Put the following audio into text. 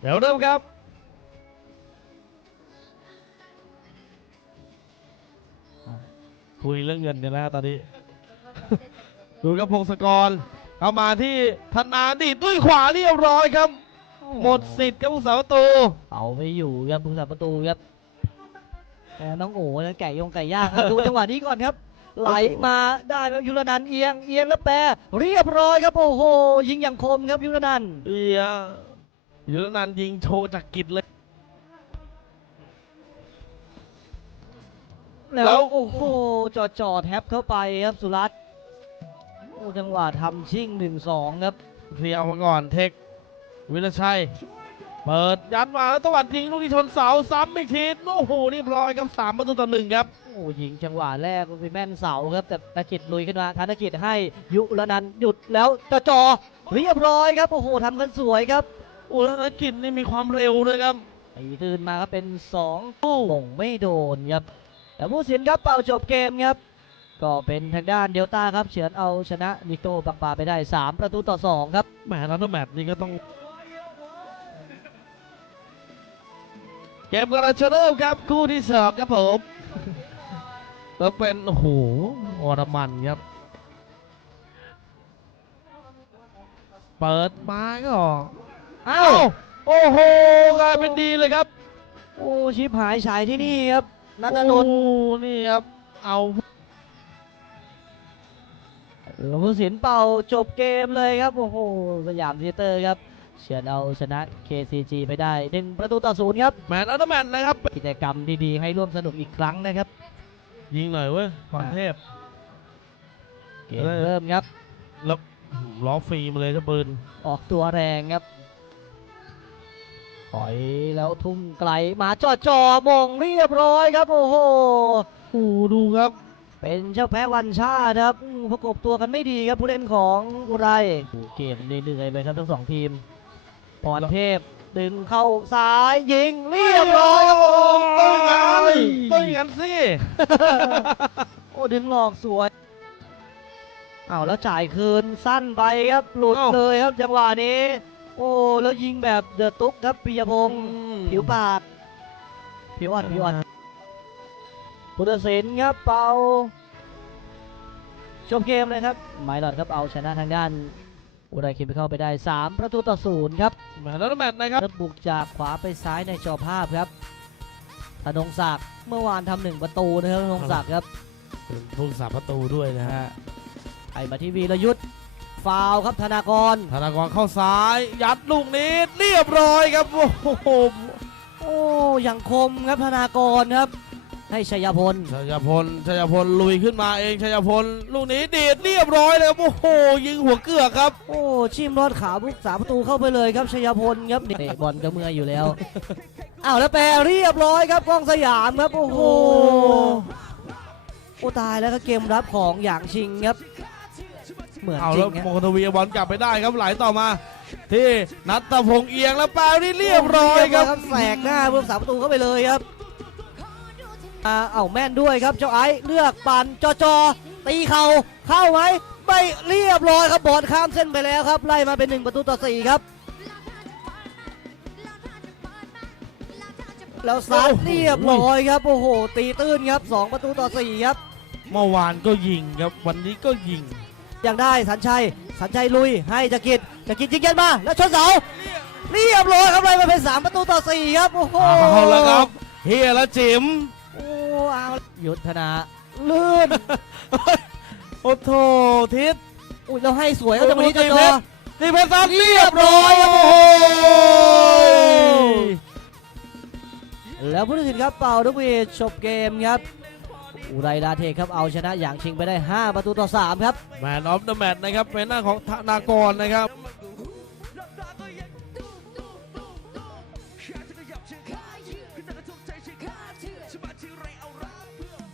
เดี๋ยวเริ่มครับ คุยเรื่องเงินกันแล้วตอนนี้ ดูกับพงศกร เข้ามาที่ธนาดิดด้วยขวาเรียบร้อยครับ หมดสิทธิ์ครับผู้สาประตู เอาไม่อยู่ครับผู้สาประตูครับแต่น้องโอ๋นะไก่ยงไก่ย่างครับดูจังหวะนี้ก่อนครับ ไหลมาได้ครับยุรนันท์เอียงเอียงแล้วแปรเรียบร้อยครับโอ้โหยิงอย่างคมครับยุรนันท์เอีย ยุรนันท์ยิงโชว์จากกิจเลย แล้แล้ว วโอ้โหจอดจอดแท็บเข้าไปครับสุรัตน์โอ้จังหวะทำชิ่งหนึ่งสองครับ เคลียร์ออกมาก่อนเทค วิรชัย เปิดยัดมาแล้วตวัดยิงลูกที่ชนเสาซ้ำอีกทีโอ้โหเรียบร้อยครับสามประตูต่อหนึ่งครับ โอ้ยิงจังหวะแรกไปแม่นเสาครับ แต่ธนกิจลุยขึ้นมาธนกิจให้ยุรนันท์หยุดแล้วจอจอเรียบร้อยครับ โอ้โหทำกันสวยครับ โอ้แล้วนักกิจนี่มีความเร็วเลยครับไอ้ตื่นมาก็เป็น2ตู้มงไม่โดนครับแต่ผู้สินครับเป่าจบเกมครับ ก็เป็นทางด้านเดลต้าครับเฉือนเอาชนะนิโตบักปาไปได้ 3 ประตูต่อ 2 ครับแหมแล้วแมตช์นี้ก็ต้องเกมกำลังจะเริ่มครับคู่ที่สองครับผมแล้วเป็นโอ้โหอรมันครับ เปิดมาก็ อ้าเอ้าวโอ้โหกลายเป็นดีเลยครับ โอ้ชิบหายฉายที่นี่ครับนัทนนท์โอ้นี่ครับ เอาแล้วผู้สินเป่าจบเกมเลยครับ โอ้โหสยามเทยเตอร์ครับเฉือนเอาชนะ KCG ไปได้1ประตูต่อศูนย์ครับ แมตช์อัลเตอร์แมตช์นะครับ กิจกรรมดีๆ ให้ร่วมสนุกอีกครั้งนะครับ ยิงหน่อยเว้ยพรเทพ เกมเริ่มครับ แล้วล้อฟรีมาเลยถ้าปืน ออกตัวแรงครับ ถอยแล้วทุ่มไกลมาจ่อจอๆมงเรียบร้อยครับ โอ้โหโอ้โหดูครับ เป็นเจ้าแพ้วันชาติครับอืมประกบตัวกันไม่ดีครับผู้เล่นของอุไรโอ้เกมเหนื่อยๆไปครับทั้งสองทีมพรเทพดึงเข้าซ้ายยิงเรียบร้อยครับโอ้ต้องอย่างนั้นยต้องอย่างนั้นสิโอ้ดึงหลอกสวยเอาแล้วจ่ายคืนสั้นไปครับหลุดเอ้าเลยครับจังหวะนี้ โอ้แล้วยิงแบบเดือดตุ๊กครับปิยพงศ์ผิวปาก ผิวอ่อนผิวอ่อนพุทธศิลป์ครับเป่าจบเกมเลยครับไมลอดครับเอาชนะทางด้านอุไรคิมไปเข้าไปได้ 3 ประตูต่อศูนย์ครับแมตช์อัลเตอร์แมตช์นะครับเริ่มบุกจากขวาไปซ้ายในจอภาพครับธนงศักดิ์เมื่อวานทำหนึ่งประตูนะครับธนงศักดิ์ครับเป็นผู้สาประตูด้วยนะฮะไอมาที่วีรยุทธ์ ฟาวล์ครับธนากร ธนากรเข้าซ้าย ยัดลูกนี้เรียบร้อยครับ โอ้โหโอ้ยังคมครับธนากรครับ ให้ชัยพล ชัยพล ชัยพลลุยขึ้นมาเอง ชัยพล ลูกนี้ดีดเรียบร้อยเลยครับ โอ้โห ยิงหัวเกือกครับ โอ้ชิมรอดขาบุกสามประตูเข้าไปเลยครับ ชัยพลครับเตะบอลก็เมื่อยอยู่แล้ว อ้าวแล้วแปรเรียบร้อยครับกล้องสยามครับ โอ้โห โอ้ตายแล้วก็เกมรับของอย่างชิงครับ เหมือนเอาจริแล้วงครับมงคลทวีเอาบอลกลับไปได้ครับไหลต่อมา ที่นัทพงษ์เอียงแล้วแปลนี่เรียบร้อยครับ แสกหน้าเพิ่มสามประตูเข้าไปเลยครับอ่าเอาแม่นด้วยครับเจ้าไอ้เลือกปั่นจอจอตีเข่าเข้าไหมไม่เรียบร้อยครับบอลข้ามเส้นไปแล้วครับไล่มาเป็นหนึ่งประตูต่อสี่ครับ แล้วซัดโอ้โห เรียบร้อยครับโอ้โหตีตื้นครับสองประตูต่อสี่ครับ เมื่อวานก็ยิงครับวันนี้ก็ยิง ยังได้สัญชัย สัญชัยลุยให้จักริดจักริดยิงเย็นมา แล้วชนเสาเรียบร้อยครับไล่มาเป็นสามประตูต่อสี่ครับ โอ้โหเอาแล้วครับเฮียและจิ๋มโอ้เอายุทธนาลื่นโอ้โถทิศอุ้ยเราให้สวยเอาจังหวะนี้จอจอตีเพชรซัดเรียบร้อยครับโอ้โหแล้วผู้ตัดสินครับเป่าทุกวีจบเกมครับ อุไรลาเทคครับเอาชนะอย่างชิงไปได้ 5 ประตูต่อ 3 ครับแมนออฟเดอะแมตช์นะครับเป็นหน้าของธนากรนะครับ